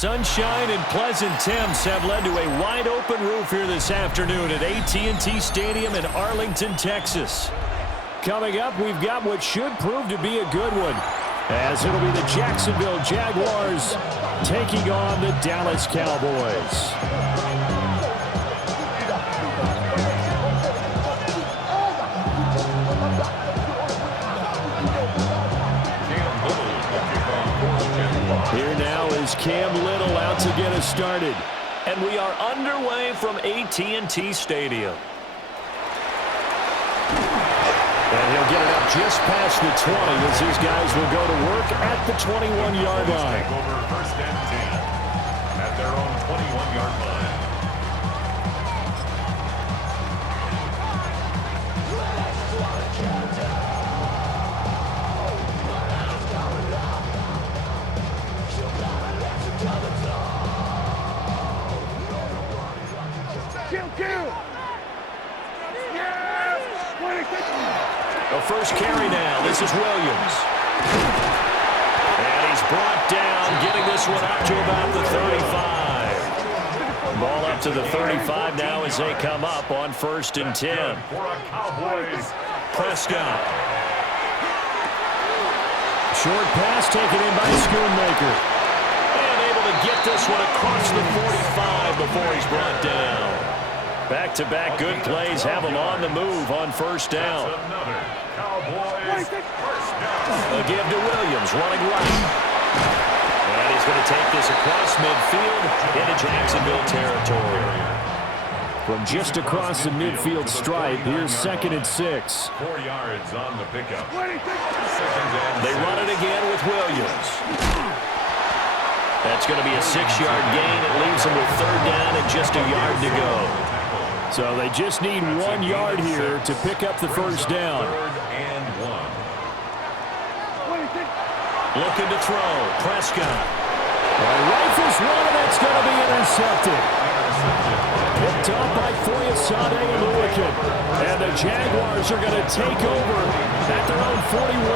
Sunshine and pleasant temps have led to a wide-open roof here this afternoon at AT&T Stadium in Arlington, Texas. Coming up, we've got what should prove to be a good one, as it'll be the Jacksonville Jaguars taking on the Dallas Cowboys. Here now is Cam Little out to get us started. And we are underway from AT&T Stadium. And he'll get it up just past the 20 as these guys will go to work at the 21-yard line. Take over first and 10 at their own 21-yard line. The first carry now. This is Williams. And he's brought down, getting this one up to about the 35. Ball up to the 35 now as they come up on first and 10. Prescott. Short pass taken in by Schoonmaker. And able to get this one across the 45 before he's brought down. Back-to-back good plays have him on the move on first down. A give to Williams, running right. And he's going to take this across midfield into Jacksonville territory. From just across the midfield stripe, here's 2nd and 6. 4 yards on the pickup. They run it again with Williams. That's going to be a 6-yard gain. It leaves them with 3rd down and just a yard to go. So they just need 1 yard here to pick up the first down. 3rd and 1. Looking to throw. Prescott. Rifles one, and it's going to be intercepted. Picked up by Foyesade and Lewican. And the Jaguars are going to take over at their own 41.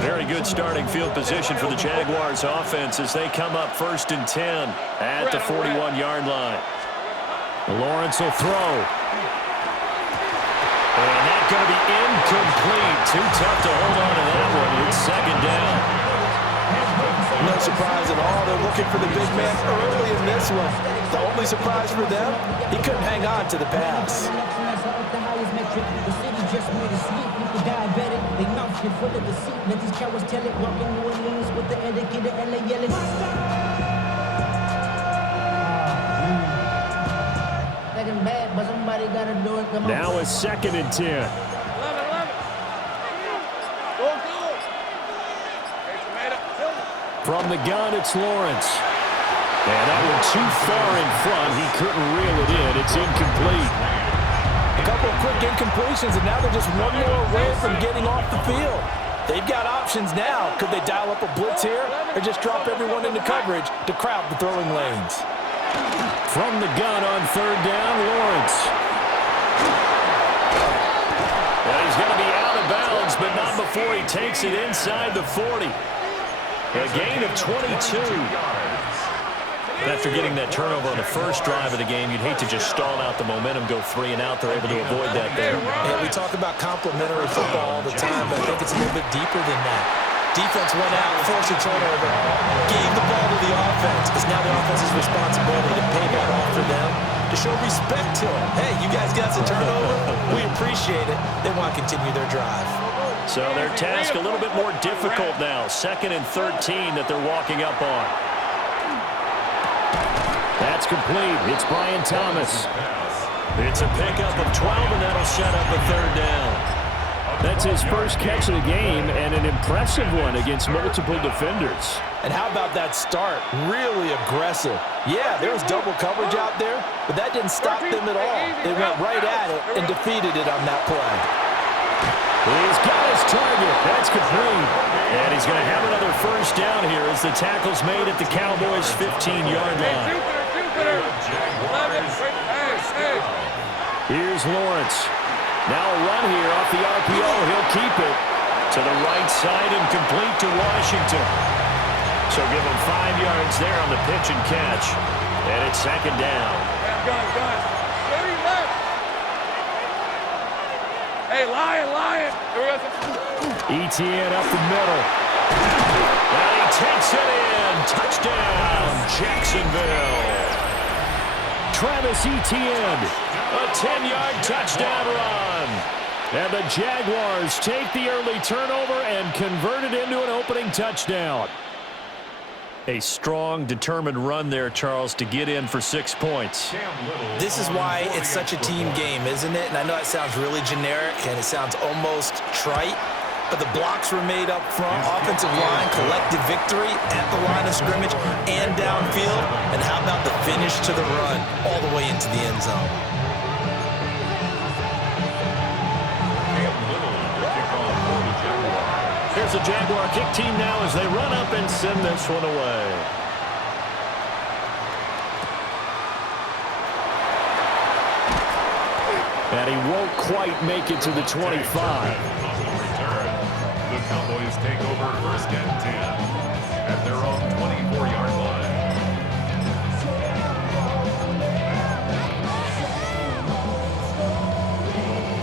Very good starting field position for the Jaguars offense as they come up 1st and 10 at the 41-yard line. Lawrence will throw. And that's going to be incomplete. Too tough to hold on to that one. It's 2nd down. No surprise at all. They're looking for the big man early in this one. The only surprise for them, he couldn't hang on to the pass. Now it's 2nd and 10. From the gun, it's Lawrence. And that one too far in front. He couldn't reel it in. It's incomplete. A couple of quick incompletions, and now they're just one more away from getting off the field. They've got options now. Could they dial up a blitz here or just drop everyone into coverage to crowd the throwing lanes? From the gun on 3rd down, Lawrence. And he's going to be out of bounds, but not before he takes it inside the 40. A gain of 22. After getting that turnover on the first drive of the game, you'd hate to just stall out the momentum, go 3 and out. They're able to avoid that there. Yeah, we talk about complementary football all the time, but I think it's a little bit deeper than that. Defense went out, forced a turnover, gave the ball to the offense. It's now the offense's responsibility to pay that off for them, to show respect to them. Hey, you guys got the turnover. We appreciate it. They want to continue their drive. So their task a little bit more difficult now. 2nd and 13 that they're walking up on. That's complete. It's Brian Thomas. It's a pickup of 12, and that'll set up a 3rd down. That's his first catch of the game, and an impressive one against multiple defenders. And how about that start? Really aggressive. Yeah, there was double coverage out there, but that didn't stop them at all. They went right at it and defeated it on that play. He's got his target. That's complete. And he's going to have another first down here as the tackle's made at the Cowboys' 15-yard line. Here's Lawrence. Now a run here off the RPO. He'll keep it to the right side and complete to Washington. So give him 5 yards there on the pitch and catch. And it's second down. Gun. 30 left. Hey, Lion. ETN up the middle. And he takes it in. Touchdown, Jacksonville. Travis Etienne, a 10-yard touchdown run. And the Jaguars take the early turnover and convert it into an opening touchdown. A strong, determined run there, Charles, to get in for 6 points. This is why it's such a team game, isn't it? And I know it sounds really generic and it sounds almost trite, but the blocks were made up front, offensive line, collective victory at the line of scrimmage and downfield. And how about the finish to the run all the way into the end zone? Here's the Jaguar kick team now as they run up and send this one away. And he won't quite make it to the 25. The Cowboys take over first and 10 at their own 24-yard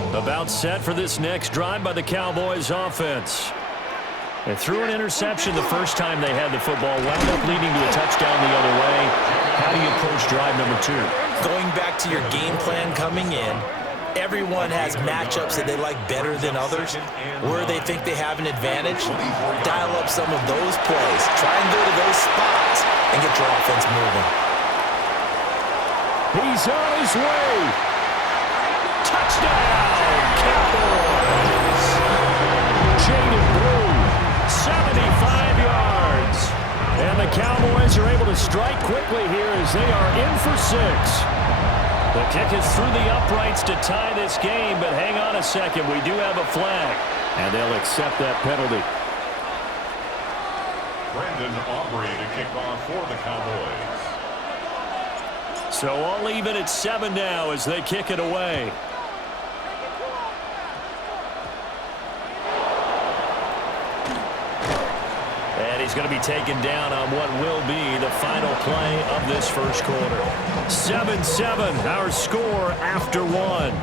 line. About set for this next drive by the Cowboys offense. They threw an interception the first time they had the football, wound up leading to a touchdown the other way. How do you approach drive number 2? Going back to your game plan coming in, everyone has matchups that they like better than others, where they think they have an advantage. Dial up some of those plays. Try and go to those spots and get your offense moving. He's on his way. Touchdown, Cowboys. Jaden Blue, 75 yards. And the Cowboys are able to strike quickly here as they are in for 6. The kick is through the uprights to tie this game, but hang on a second. We do have a flag, and they'll accept that penalty. Brandon Aubrey to kick off for the Cowboys. So all even at 7 now as they kick it away. And he's going to be taken down on what will be the final play of this first quarter. 7-7, our score after 1.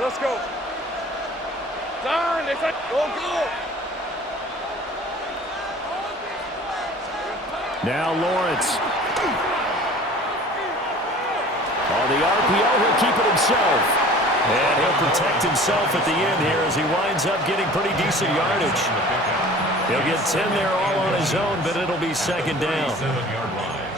Let's go. Turn. Go. Now Lawrence. On the RPO, he'll keep it himself. And he'll protect himself at the end here as he winds up getting pretty decent yardage. He'll get 10 there all on his own, but it'll be second down.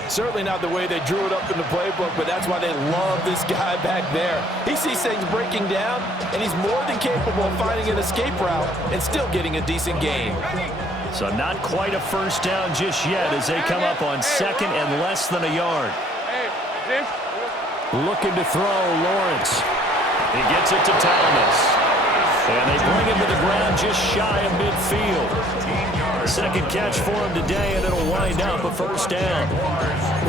Certainly not the way they drew it up in the playbook, but that's why they love this guy back there. He sees things breaking down, and he's more than capable of finding an escape route and still getting a decent gain. So not quite a first down just yet as they come up on second and less than a yard. Looking to throw, Lawrence. He gets it to Thomas. And they bring him to the ground just shy of midfield. Second catch for him today, and it'll wind up a first down.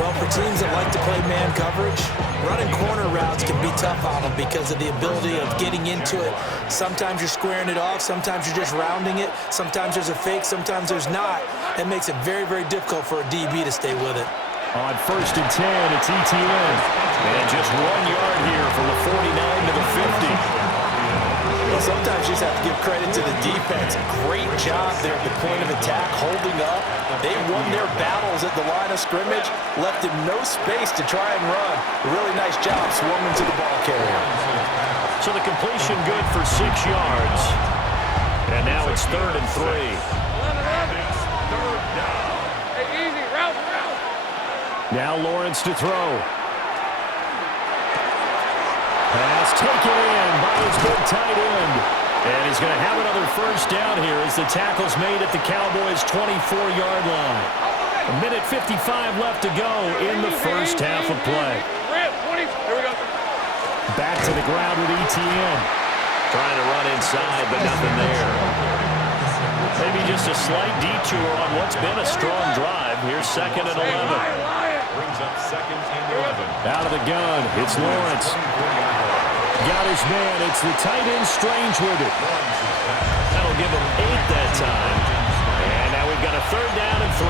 Well, for teams that like to play man coverage, running corner routes can be tough on them because of the ability of getting into it. Sometimes you're squaring it off. Sometimes you're just rounding it. Sometimes there's a fake. Sometimes there's not. It makes it very, very difficult for a DB to stay with it. On first and 10, it's ETN. And just 1 yard here from the 49 to the 50. Well, sometimes you just have to give credit to the defense. Great job there at the point of attack, holding up. They won their battles at the line of scrimmage, left him no space to try and run. Really nice job swarming to the ball carrier. So the completion good for 6 yards. And now it's 3rd and 3. Hey, easy, route. Now Lawrence to throw. Pass taken in by his big tight end. And he's going to have another first down here as the tackle's made at the Cowboys' 24-yard line. 1:55 left to go in the first half of play. Back to the ground with ETN. Trying to run inside, but nothing there. Maybe just a slight detour on what's been a strong drive. Here's 2nd and 11. Brings up 2nd and 11. Out of the gun, it's Lawrence. Got his man. It's the tight end Strange with it. That'll give him 8 that time. And now we've got a 3rd down and 3.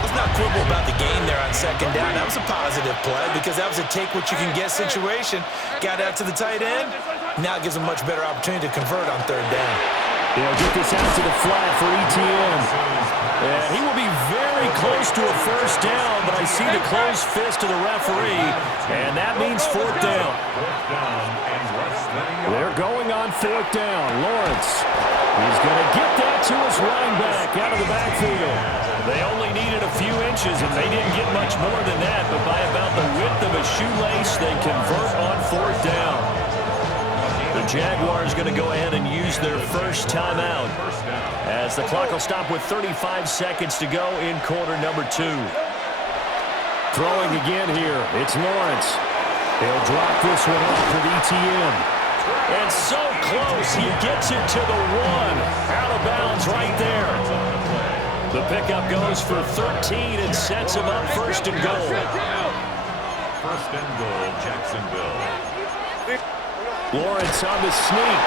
Let's not quibble about the gain there on 2nd down. That was a positive play because that was a take-what-you-can-get situation. Got out to the tight end. Now it gives him a much better opportunity to convert on 3rd down. They'll get this out to the flat for ETN. And he will be very close to a 1st down, but I see the closed fist of the referee, and that means 4th down. They're going on 4th down. Lawrence, he's going to get that to his running back out of the backfield. They only needed a few inches, and they didn't get much more than that, but by about the width of a shoelace, they convert on 4th down. The Jaguars going to go ahead and use their first timeout as the clock will stop with 35 seconds to go in quarter number 2. Throwing again here, it's Lawrence. He'll drop this one off with ETN. And so close, he gets it to the 1. Out of bounds right there. The pickup goes for 13 and sets him up 1st and goal. 1st and goal, Jacksonville. Lawrence on the sneak.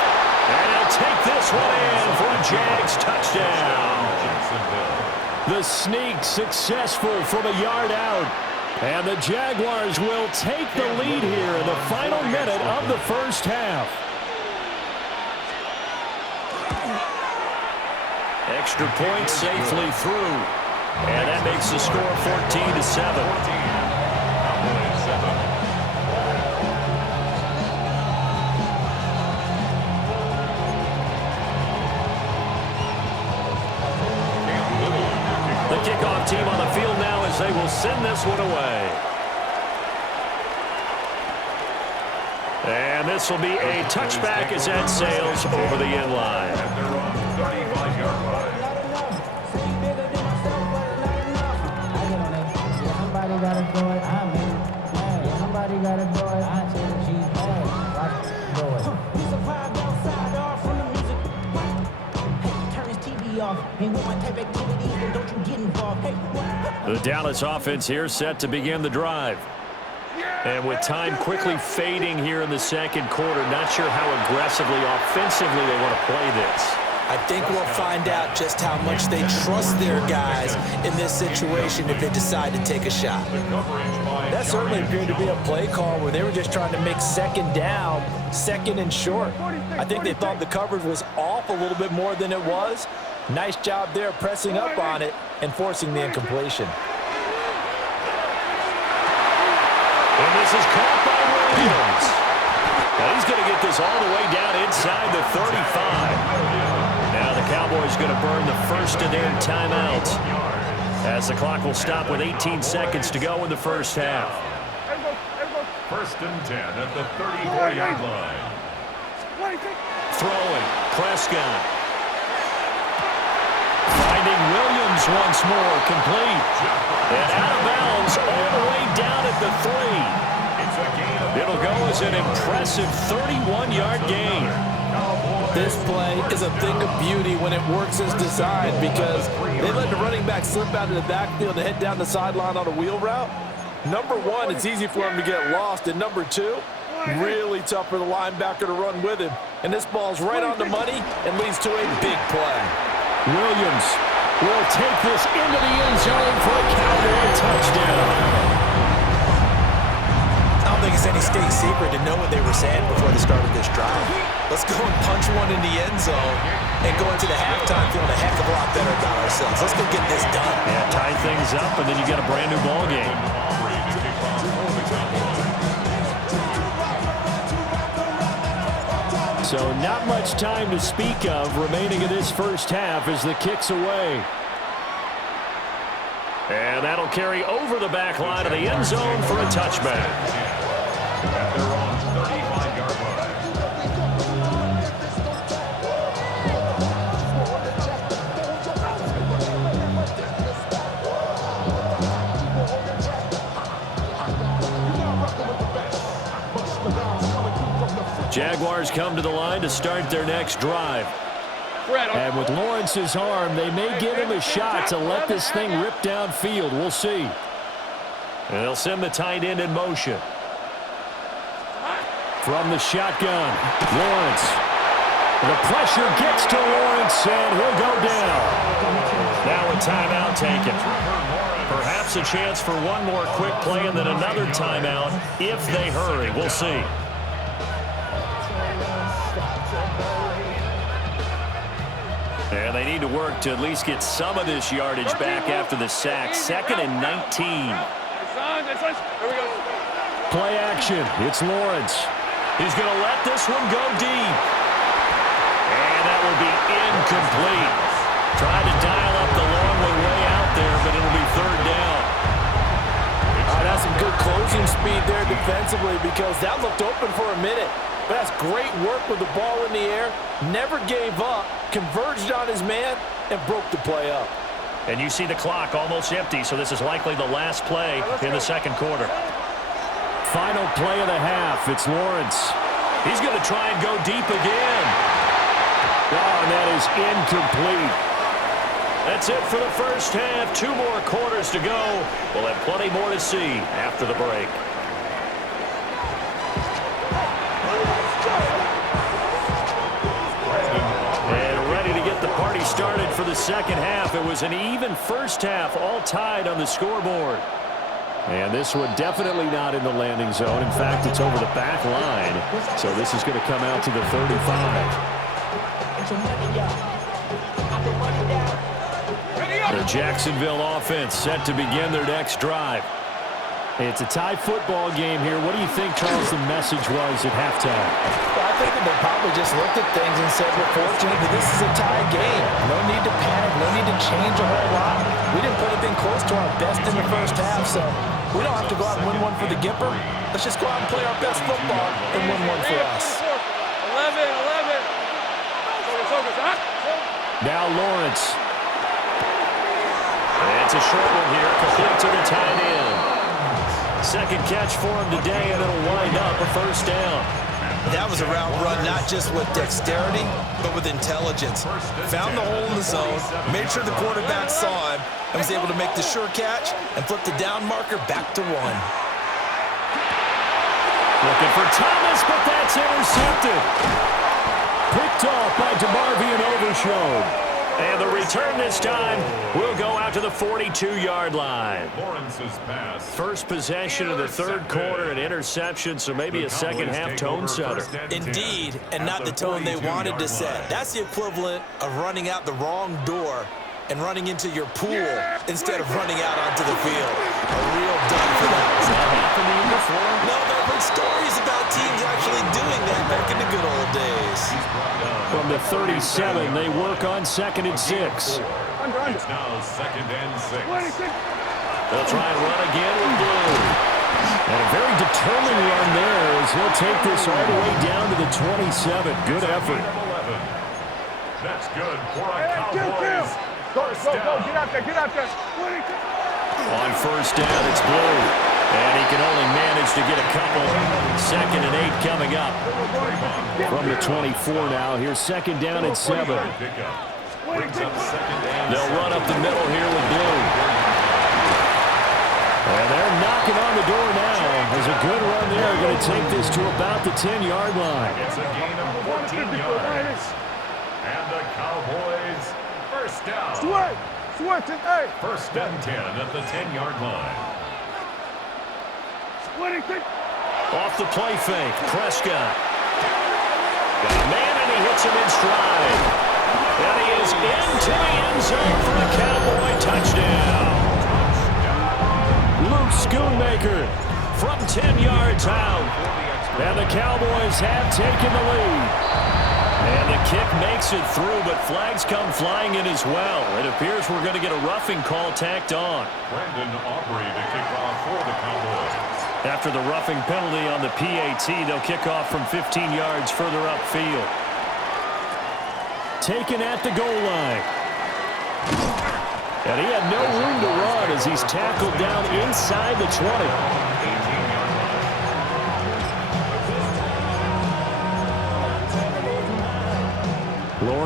And he'll take this one in for a Jags touchdown. The sneak successful from a yard out. And the Jaguars will take the lead here in the final minute of the 1st half. Extra point safely through. And that makes the score 14-7. The kickoff team on the field now as they will send this one away. And this will be a touchback as that sails over the end line. Somebody gotta do it. I'm in. Hey, somebody gotta do it. I tell the G, hey, watch it, do it. We survived outside, all from the music. Hey, turn his TV off. Ain't with my type activities, then don't you get involved. Hey, The Dallas offense here set to begin the drive. And with time quickly fading here in the 2nd quarter, not sure how aggressively, offensively they want to play this. I think we'll find out just how much they trust their guys in this situation if they decide to take a shot. That certainly appeared to be a play call where they were just trying to make 2nd down, 2nd and short. I think they thought the coverage was off a little bit more than it was. Nice job there pressing up on it and forcing the incompletion. And this is caught by Williams. Now he's going to get this all the way down inside the 35. Now the Cowboys going to burn the 1st of their timeouts as the clock will stop with 18 seconds to go in the 1st half. 1st and 10 at the 34-yard line. Throwing, Prescott. Finding Williams once more, complete. And out of bounds all the way down at the 3. It'll go as an impressive 31-yard gain. This play is a thing of beauty when it works as designed because they let the running back slip out of the backfield and head down the sideline on a wheel route. Number 1, it's easy for him to get lost. And number 2, really tough for the linebacker to run with him. And this ball's right on the money and leads to a big play. Williams will take this into the end zone for a Cowboy touchdown. I don't think it's any state secret to know what they were saying before the start of this drive. Let's go and punch one in the end zone and go into the halftime feeling a heck of a lot better about ourselves. Let's go get this done. Yeah, tie things up, and then you get a brand new ball game. So not much time to speak of remaining in this 1st half as the kick's away. And that'll carry over the back line of the end zone for a touchback. At their own 35-yard line. Jaguars come to the line to start their next drive. And with Lawrence's arm, they may give him a shot to let this thing rip downfield. We'll see. And they'll send the tight end in motion. From the shotgun, Lawrence. The pressure gets to Lawrence, and he'll go down. Now a timeout taken. Perhaps a chance for one more quick play and then another timeout if they hurry. We'll see. And they need to work to at least get some of this yardage back after the sack. 2nd and 19. Play action. It's Lawrence. He's going to let this one go deep. And that will be incomplete. Tried to dial up the long way out there, but it'll be 3rd down. That's some good closing speed there defensively because that looked open for a minute. But that's great work with the ball in the air. Never gave up, converged on his man, and broke the play up. And you see the clock almost empty, so this is likely the last play in the 2nd quarter. Final play of the half. It's Lawrence. He's going to try and go deep again. Oh, and that is incomplete. That's it for the first half. 2 more quarters to go. We'll have plenty more to see after the break. And ready to get the party started for the 2nd half. It was an even first half, all tied on the scoreboard. And this one definitely not in the landing zone. In fact, it's over the back line. So this is going to come out to the 35. The Jacksonville offense set to begin their next drive. It's a tie football game here. What do you think, Charles, the message was at halftime? Well, I think that they probably just looked at things and said, we're fortunate that this is a tie game. No need to panic. No need to change a whole lot. We didn't put anything close to our best in the first half, so we don't have to go out and win one for the Gipper. Let's just go out and play our best football and win one for us. 11. Now Lawrence. It's a short one here, complete to the tight end. 2nd catch for him today, and it'll wind up a 1st down. That was a route run not just with dexterity, but with intelligence. Found the hole in the zone, made sure the quarterback saw him, and was able to make the sure catch and flip the down marker back to 1. Looking for Thomas, but that's intercepted. Picked off by DeMarvion Overshown. And the return this time will go out to the 42-yard line. Lawrence's pass. First possession of the 3rd quarter, an interception, so maybe a 2nd half tone setter. Indeed, and not the tone they wanted to set. That's the equivalent of running out the wrong door and running into your pool instead of running out onto the field. A real dud for that. Has that happened to you before? No, but I've heard stories about teams actually doing that back in the good old days. From the 37, they work on 2nd and 6. It's now 2nd and 6. They'll try and run again with Blue. And a very determined run there as he'll take this all the way down to the 27. Good effort. That's good for a Cowboys. First down. Get out there. On 1st down, it's Blue. And he can only manage to get a couple. 2nd and 8 coming up. From the 24 now, here's 2nd down and 7. They'll run up the middle here with Blue. And they're knocking on the door now. There's a good run there. Going to take this to about the 10-yard line. It's a gain of 14 yards. And the Cowboys, first down. First and 10 at the 10-yard line. Off the play fake, Prescott. Got a man, and he hits him in stride. And he is into the end zone for a Cowboy touchdown. Luke Schoonmaker from 10 yards out. And the Cowboys have taken the lead. And the kick makes it through, but flags come flying in as well. It appears we're going to get a roughing call tacked on. Brandon Aubrey to kick off for the Cowboys. After the roughing penalty on the PAT, they'll kick off from 15 yards further upfield. Taken at the goal line. And he had no room to run as he's tackled down inside the 20.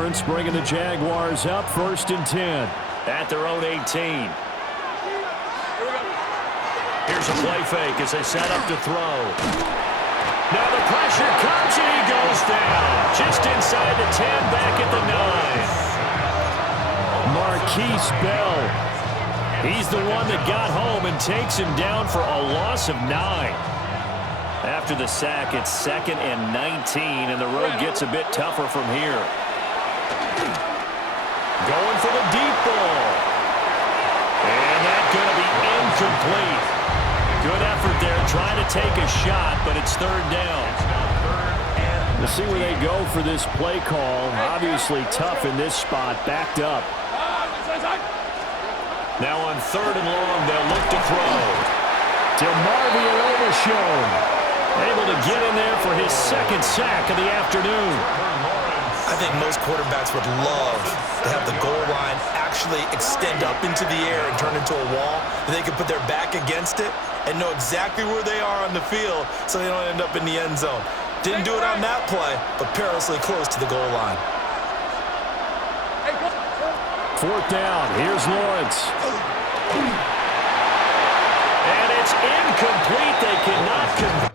difference, bringing the Jaguars up 1st and 10. At their own 18. Here's a play fake as they set up to throw. Now the pressure comes and he goes down. Just inside the 10, back at the 9. Marquise Bell. He's the one that got home and takes him down for a loss of 9. After the sack, it's 2nd and 19, and the road gets a bit tougher from here. Going for the deep ball. And that's going to be incomplete. Good effort there, trying to take a shot, but it's 3rd down. We'll see where they go for this play call. Obviously tough in this spot, backed up. Now on 3rd and long, they'll look to throw. DeMarvion Overshown, able to get in there for his 2nd sack of the afternoon. I think most quarterbacks would love to have the goal line actually extend up into the air and turn into a wall. And they can put their back against it and know exactly where they are on the field so they don't end up in the end zone. Didn't do it on that play, but perilously close to the goal line. 4th down. Here's Lawrence. And it's incomplete. They cannot convert.